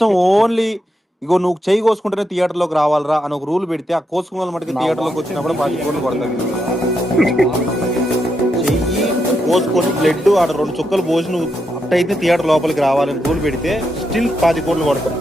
So only ఇగో నువ్వు చెయ్యి కోసుకుంటేనే థియేటర్లోకి రావాలరా అని ఒక రూల్ పెడితే ఆ కోసుకున్న వాళ్ళ మటుకు థియేటర్లోకి వచ్చినప్పుడు 10 కోట్లు కొడతారు. చెయ్యి కోసుకొని బ్లడ్ ఆడ 2 చుక్కలు పోసి నువ్వు అట్టయితే థియేటర్ లోపలికి రావాలని రూల్ పెడితే స్టిల్ 10 కోట్లు కొడతారు.